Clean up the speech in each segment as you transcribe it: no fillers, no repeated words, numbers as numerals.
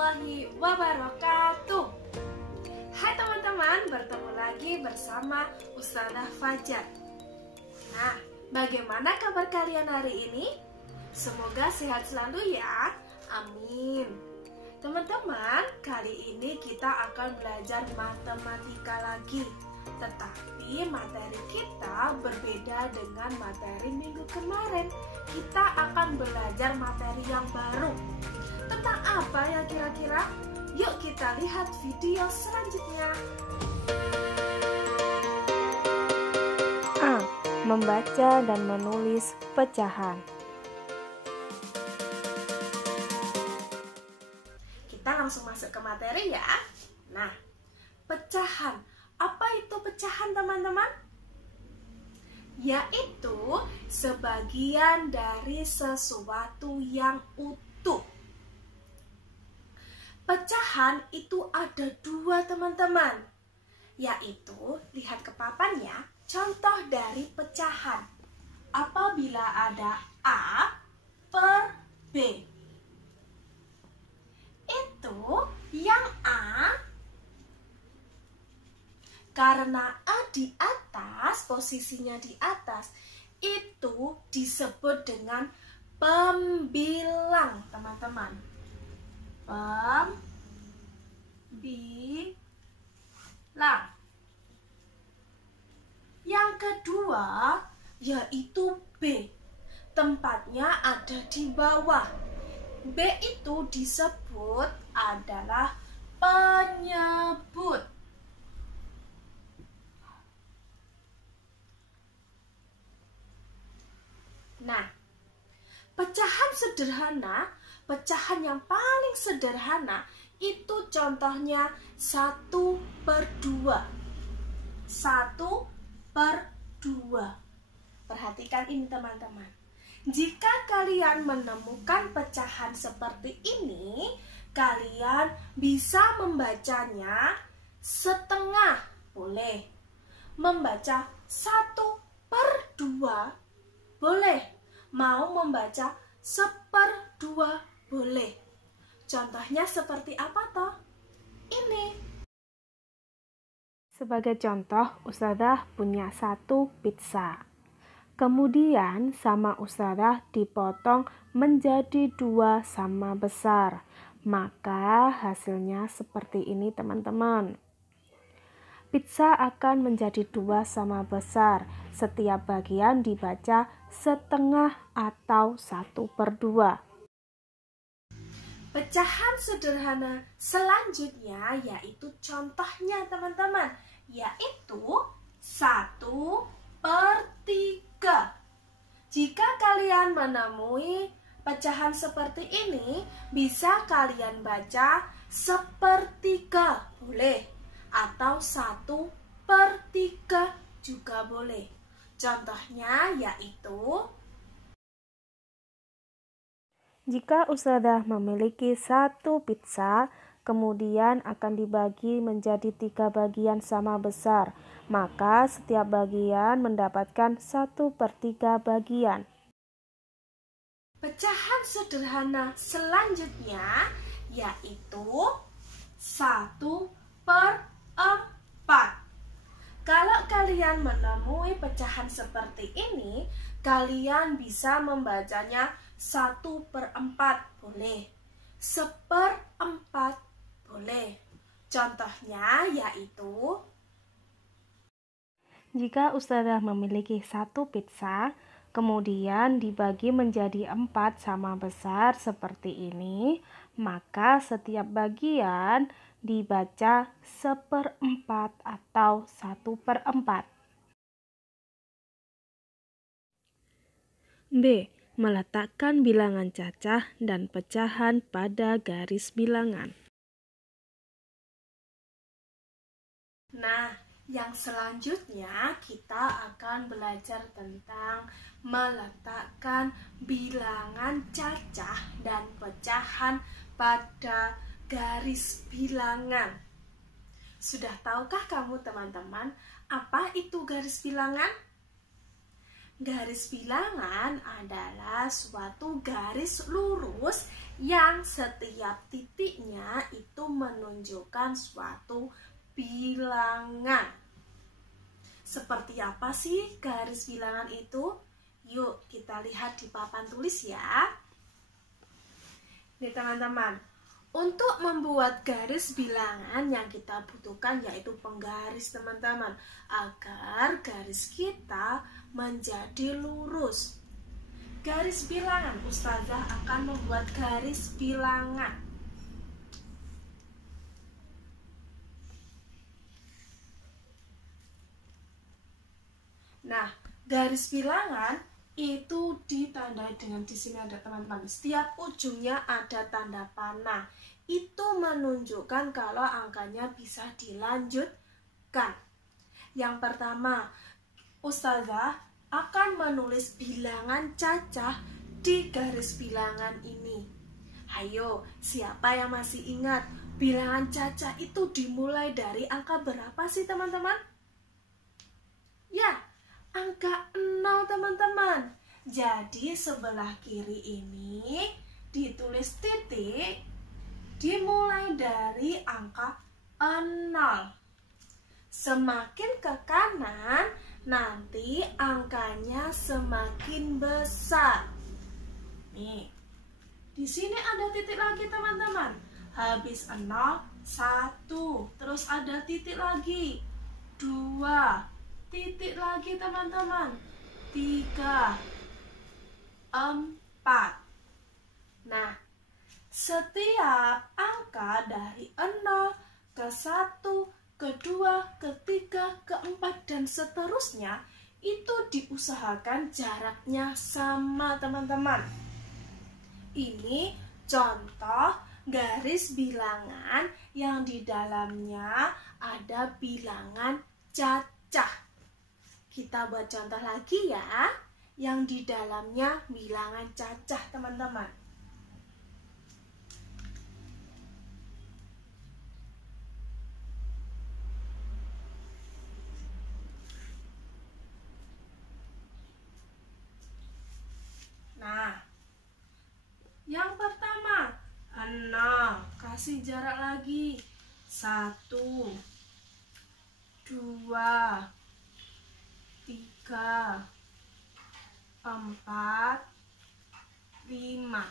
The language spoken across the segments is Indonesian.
warahmatullahi wabarakatuh. Hai teman-teman, bertemu lagi bersama Ustazah Fajar. Nah, bagaimana kabar kalian hari ini? Semoga sehat selalu ya, amin. Teman-teman, kali ini kita akan belajar matematika lagi. Tetapi materi kita berbeda dengan materi minggu kemarin. Kita akan belajar materi yang baru. Tentang apa ya kira-kira? Yuk kita lihat video selanjutnya. A. Membaca dan menulis pecahan. Kita langsung masuk ke materi ya. Nah, pecahan. Apa itu pecahan teman-teman? Yaitu sebagian dari sesuatu yang utuh. Pecahan itu ada dua teman-teman. Yaitu, lihat ke papan ya, contoh dari pecahan. Apabila ada A per B. Itu yang A, karena A di atas, posisinya di atas, itu disebut dengan pembilang, teman-teman. Pembilang. Yang kedua, yaitu B. Tempatnya ada di bawah. B itu disebut adalah penyebut. Nah, pecahan sederhana, pecahan yang paling sederhana, itu contohnya 1/2. 1/2. Perhatikan ini teman-teman. Jika kalian menemukan pecahan seperti ini, kalian bisa membacanya setengah, boleh. Membaca 1/2, boleh. Mau membaca 1/2, boleh. Contohnya seperti apa toh? Ini. Sebagai contoh, Ustazah punya 1 pizza. Kemudian sama Ustazah dipotong menjadi 2 sama besar. Maka hasilnya seperti ini teman-teman. Pizza akan menjadi 2 sama besar. Setiap bagian dibaca setengah atau 1/2. Pecahan sederhana selanjutnya yaitu contohnya teman-teman, yaitu 1/3. Jika kalian menemui pecahan seperti ini, bisa kalian baca 1/3, boleh. Atau 1/3 juga boleh. Contohnya yaitu, jika Ustazah memiliki 1 pizza, kemudian akan dibagi menjadi 3 bagian sama besar, maka setiap bagian mendapatkan 1/3 bagian. pecahan sederhana selanjutnya yaitu 1/4. Kalau kalian menemui pecahan seperti ini, kalian bisa membacanya 1/4, boleh. 1/4, boleh. Contohnya yaitu, Jika Ustazah memiliki 1 pizza, kemudian dibagi menjadi 4 sama besar seperti ini, maka setiap bagian dibaca 1/4 atau 1/4. B. Meletakkan bilangan cacah dan pecahan pada garis bilangan. nah, yang selanjutnya kita akan belajar tentang meletakkan bilangan cacah dan pecahan pada garis bilangan. Sudah tahukah kamu teman-teman apa itu garis bilangan? Garis bilangan adalah suatu garis lurus yang setiap titiknya itu menunjukkan suatu bilangan. Seperti apa sih garis bilangan itu? Yuk kita lihat di papan tulis ya. Nih teman-teman, untuk membuat garis bilangan yang kita butuhkan yaitu penggaris teman-teman, agar garis kita menjadi lurus. Garis bilangan, Ustazah akan membuat garis bilangan. Nah, garis bilangan itu ditandai dengan di sini ada teman-teman. Setiap ujungnya ada tanda panah. Itu menunjukkan kalau angkanya bisa dilanjutkan. Yang pertama, Ustazah akan menulis bilangan cacah di garis bilangan ini. Ayo, siapa yang masih ingat bilangan cacah itu dimulai dari angka berapa sih teman-teman? Ya, angka 0 teman-teman. Jadi sebelah kiri ini ditulis titik, dimulai dari angka 0. Semakin ke kanan, nanti angkanya semakin besar. Nih, di sini ada titik lagi teman-teman. Habis 0, 1. Terus ada titik lagi, 2. Titik lagi teman-teman, 3, 4. Nah, setiap angka dari 0 ke 1, kedua, ketiga, keempat, dan seterusnya itu diusahakan jaraknya sama teman-teman. Ini contoh garis bilangan yang di dalamnya ada bilangan cacah. Kita buat contoh lagi ya, yang di dalamnya bilangan cacah teman-teman. Nah, yang pertama 0, kasih jarak lagi 1, 2, 3, 4, 5.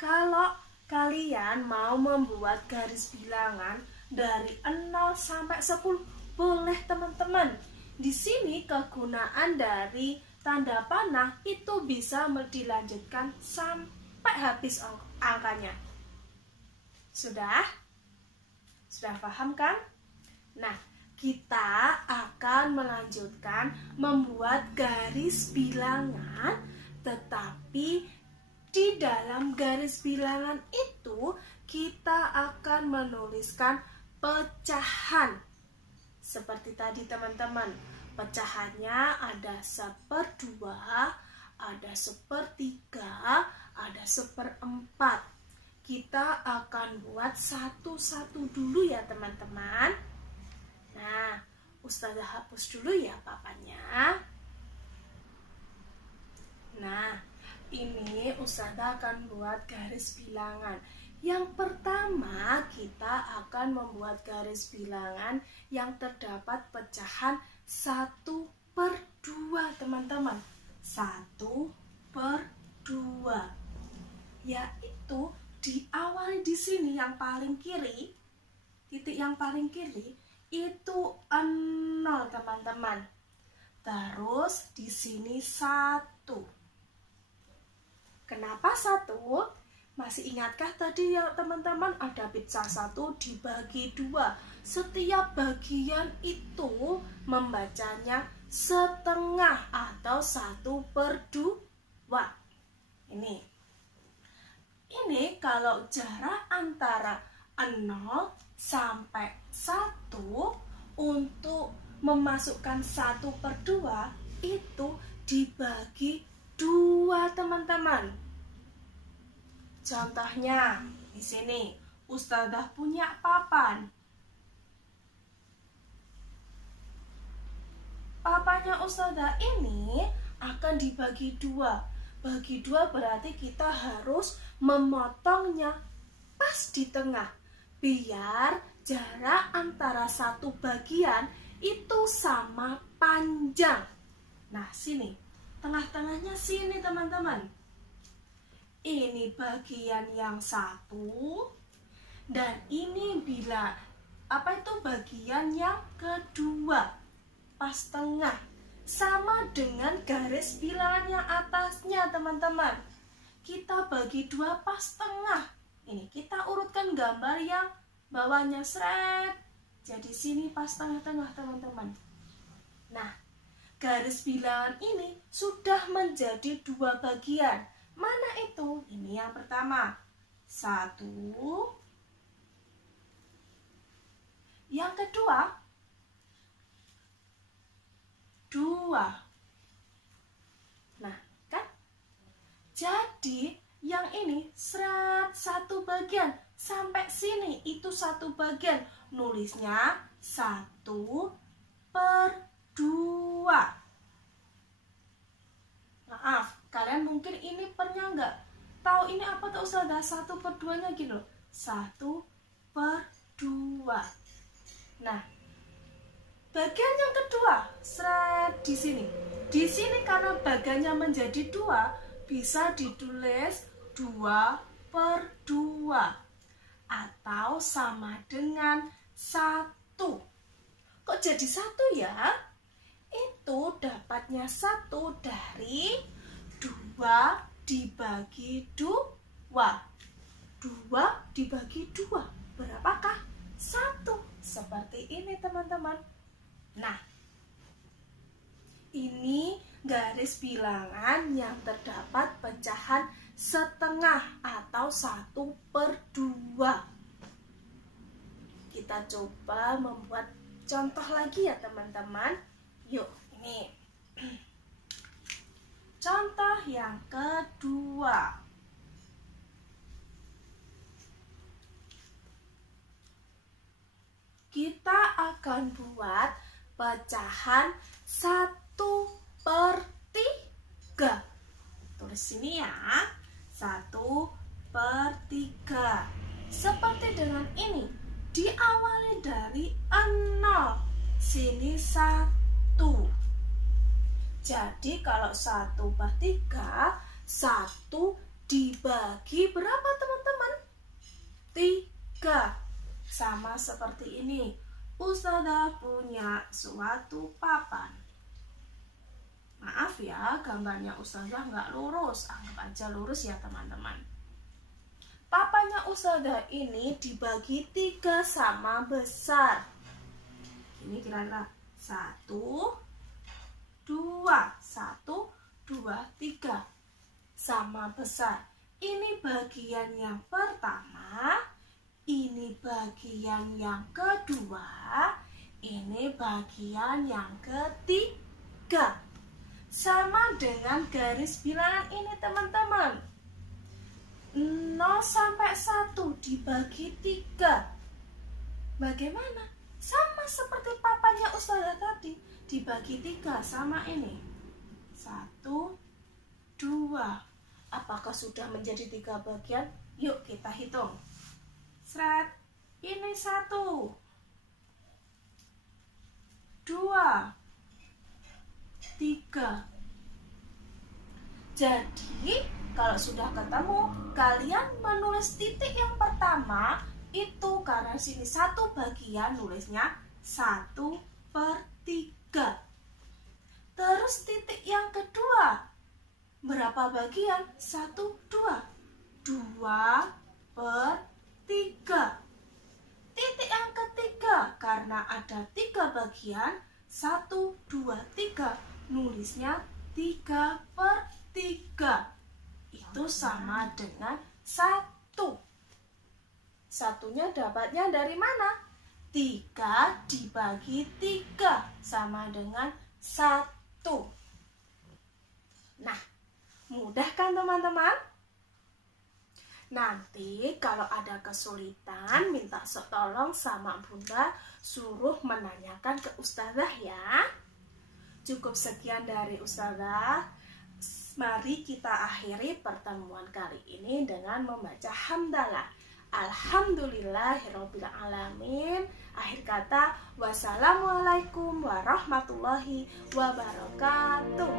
Kalau kalian mau membuat garis bilangan dari 0 sampai 10, boleh teman-teman. Di sini kegunaan dari tanda panah itu bisa dilanjutkan sampai habis angkanya. Sudah? Sudah paham kan? Nah, kita akan melanjutkan membuat garis bilangan, tetapi di dalam garis bilangan itu kita akan menuliskan pecahan. Seperti tadi teman-teman, pecahannya ada 1/2, ada 1/3, ada 1/4. Kita akan buat satu-satu dulu ya teman-teman. Nah, Ustazah hapus dulu ya papannya. Nah, ini Ustazah akan buat garis bilangan. Yang pertama, kita akan membuat garis bilangan yang terdapat pecahan 1/2 teman-teman. 1/2. Yaitu diawali di sini yang paling kiri, titik yang paling kiri itu 0 teman-teman. Terus di sini 1. Kenapa 1? Masih ingatkah tadi ya teman-teman, ada pizza 1 dibagi 2. Setiap bagian itu membacanya setengah atau 1/2. Ini kalau jarak antara 0 sampai 1 untuk memasukkan 1/2 itu dibagi 2 teman-teman. Contohnya di sini Ustazah punya papan. Papannya Ustazah ini akan dibagi dua. Bagi dua berarti kita harus memotongnya pas di tengah, biar jarak antara satu bagian itu sama panjang. Nah, sini, tengah-tengahnya sini teman-teman. Ini bagian yang satu, dan ini bagian yang kedua, pas tengah, sama dengan garis bilangan yang atasnya teman-teman. Kita bagi dua pas tengah. Ini kita urutkan gambar yang bawahnya seret. Jadi sini pas tengah-tengah teman-teman. Nah, garis bilangan ini sudah menjadi dua bagian. Mana itu? Ini yang pertama. 1. Yang kedua, 2. Nah, kan? Jadi, yang ini satu bagian. Sampai sini itu satu bagian. Nulisnya 1/2. Maaf, kalian mungkin ini pernya enggak tahu ini apa tuh Ustazah, 1/2-nya gitu. 1/2. Nah, bagian yang kedua, di sini. Di sini karena bagiannya menjadi 2, bisa ditulis 2/2 atau sama dengan 1. Kok jadi 1 ya? Itu dapatnya 1 dari 2 dibagi 2. 2 dibagi 2 berapakah? 1. Seperti ini teman-teman. Nah, ini garis bilangan yang terdapat pecahan setengah atau 1/2. Kita coba membuat contoh lagi ya teman-teman. Yuk, ini contoh yang kedua. Kita akan buat pecahan 1/3. Tulis sini ya, 1/3. Seperti dengan ini, diawali dari 0. Sini 1. Jadi kalau 1/3, 1 dibagi berapa teman-teman? 3. Sama seperti ini. Ustazah punya suatu papan. Maaf ya, gambarnya Ustazah nggak lurus. Anggap aja lurus ya teman-teman. Papannya Ustazah ini dibagi 3 sama besar. Ini kira-kira 1, 2, 3 sama besar. Ini bagian yang pertama, ini bagian yang kedua, ini bagian yang ketiga. Sama dengan garis bilangan ini teman-teman. 0 sampai 1 dibagi 3. Bagaimana? Sama seperti papannya Ustazah tadi, dibagi 3 sama ini. 1, 2. Apakah sudah menjadi 3 bagian? Yuk kita hitung. Ini 1, 2, 3. Jadi kalau sudah ketemu, kalian menulis titik yang pertama itu karena sini 1 bagian, nulisnya 1/3. Terus titik yang kedua, berapa bagian? 1, 2. 2/3. Titik yang ketiga, karena ada 3 bagian, 1, 2, 3, nulisnya 3/3. Itu sama dengan 1. Satunya dapatnya dari mana? 3 dibagi 3 sama dengan 1. Nah, mudah kan teman-teman? Nanti kalau ada kesulitan, minta tolong sama Bunda, suruh menanyakan ke Ustazah ya. Cukup sekian dari Ustazah. Mari kita akhiri pertemuan kali ini dengan membaca hamdalah. Alhamdulillahirabbil alamin. Akhir kata, wassalamualaikum warahmatullahi wabarakatuh.